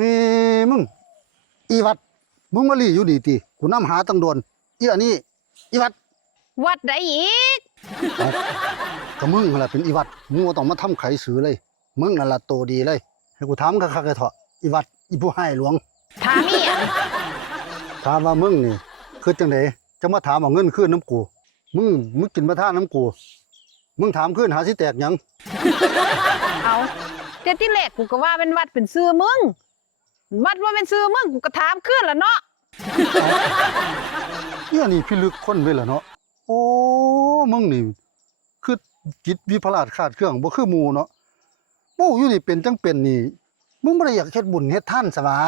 นี่มึงอีวัดมึงมาลีอยู่ดีติกูนำหาตั้งโดนอีอันนี้อีวัดวัดใดอีกก็มึงนั่นแหละเป็นอีวัดมึงบ่ต้องมาทำไขสือเลยมึงนั่นล่ะโตดีเลยให้กูถามคักๆเลยเถาะอีวัดอีผู้ให้หลวงถามอีหยังถามว่ามึงนี่คือจังได๋จะมาถามเอาเงินคืนน้ำกูมึงกินประทานน้ำกูมึงถามคืนหาสิแตกหยังเอาแต่ที่แรกกูก็ว่าเป็นวัดเป็นชื่อมึงวัดว่าเป็นชื่อมึงกูก็ถามขึ้นล่ะเนาะนี่พิลึกคนเว้ยล่ะเนาะโอ้มึงนี่คือจิตวิปลาสขาดเครื่องบ่คือหมู่เนาะโอ้อยู่นี่เป็นจังเป็นนี่มึงบ่ได้อยากเฮ็ดบุญเฮ็ดทานซะหวา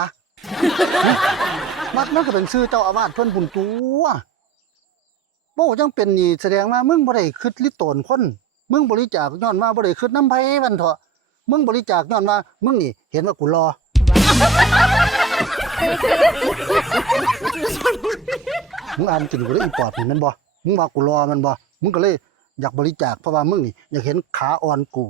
วัดมันก็เป็นชื่อเจ้าอาวาสเพิ่นบุญตัวบ่จังเป็นนี่แสดงว่ามึงบ่ได้คิดลิโตนคนมึงบริจาคย้อนว่าบ่ได้คิดนำไผวันเถาะมึงบริจาคย้อนว่ามึงนี่เห็นว่ากูรอมึงอ่านกินกูได้อีปอบนี่แม่นบ่มึงว่ากูรอแม่นบ่มึงก็เลยอยากบริจาคเพราะว่ามึงนี่อยากเห็นขาอ่อนกู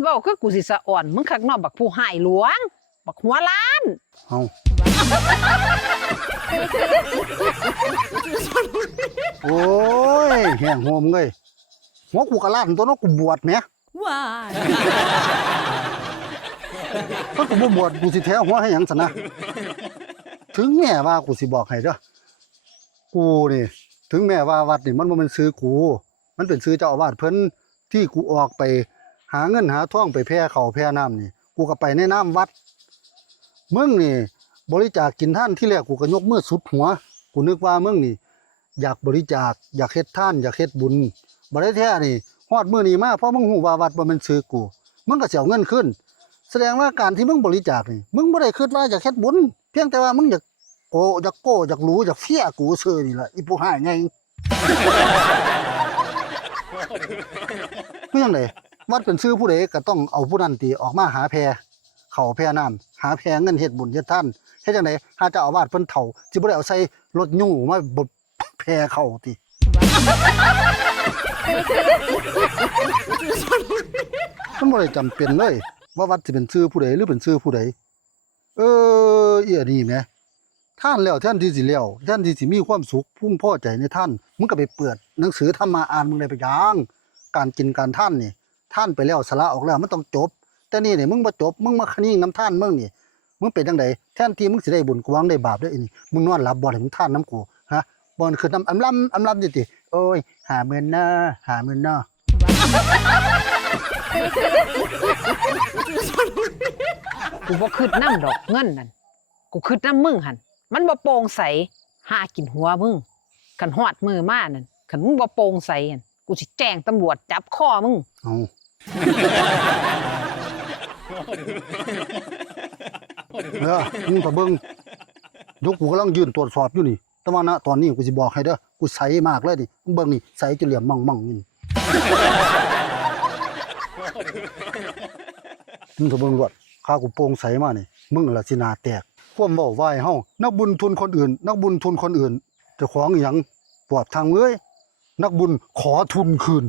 เว้าคือกูสิสะอ่อนมึงคักเนาะบักผู้ให้หลวงบักหัวล้านเอ้าโอ้ยแห้งโหมเอ้ยหัวกูก็ล้านตัวเนาะกูบวชแหมว้ายถ้ากูบ่บวชกูสิแท้หัวให้หยังซั่นนะถึงแม้ว่ากูสิบอกให้เด้อกูนี่ถึงแม้ว่าวัดนี่มันบ่แม่นชื่อกูมันเป็นชื่อเจ้าอาวาสเพิ่นที่กูออกไปหาเงินหาทองไปแผ่ข้าวแผ่น้ำนี่กูก็ไปในนามวัดมึงนี่บริจาคกินท่านที่แรกกูก็ยกมือสุดหัวกูนึกว่ามึงนี่อยากบริจาคอยากเฮ็ดทานอยากเฮ็ดบุญบ่ได้แท้นี่ฮอดมื้อนี้มาเพราะมึงฮู้ว่าวัดบ่แม่นชื่อกูมึงก็สิเอาเงินคืนแสดงว่าการที่มึงบริจาคนี่มึงบ่ได้คิดว่าอยากเฮ็ดบุญเพียงแต่ว่ามึงอยากอยากรู้อยากเฟี้ยกูซื่อนี่ล่ะอีผู้หายไงคือจังได๋วัดเป็นชื่อผู้ใดก็ต้องเอาผู้นั้นติออกมาหาแพเข้าแพน้ำหาแพเงินเฮ็ดบุญเฮ็ดทานเฮ็ดจังได๋หาเจ้าอาวาสเพิ่นเฒ่าสิบ่ได้เอาใส่รถยู้มาบดแพเข้าติมันบ่ได้จำเป็นเลยว่าวัดสิเป็นชื่อผู้ใดหรือเป็นชื่อผู้ใดอีอันนี้แหมท่านแล้วแทนที่สิแล้วแทนที่สิมีความสุขภูมิพอใจในท่านมึงก็ไปเปิดหนังสือธรรมะอ่านมึงได้ไปยังการกินการท่านนี่ท่านไปแล้วสละออกแล้วมันต้องจบแต่นี่มึงบ่จบมึงมาคนิ่งน้ำท่านมึงนี่มึงเป็นจังได๋แทนที่มึงสิได้บุญกวางได้บาปได้อีนี่มึงนอนหลับบ่ได้มึงท่านน้ำกูฮะบ่นคือน้ำอำลำติโอ้ย50,000นะ50,000นะกูบ่คิดนำดอกเงินนั่นกูคิดนำมึงหั่นมันบ่โปร่งใสหากินหัวมึงคันฮอดมือมานั่นคันมึงบ่โปร่งใสหั่นกูสิแจ้งตำรวจจับคอมึงเอ้ามึงก็เบิ่งยกกูกำลังยืนตรวจสอบอยู่นี่แต่ว่าณตอนนี้กูสิบอกให้เด้อกูใสมากเลยนี่มึงเบิ่งนี่ใสจนเหลี่ยมมั่งๆนี่มึงก็เบิ่งรวดข้ากูโปร่งใสมานี่มึงล่ะสิหน้าแตกความเว้าว้ายเฮานักบุญทุนคนอื่นนักบุญทุนคนอื่นเจ้าของอีหยังปวดทางเอ้ยนักบุญขอทุนคืน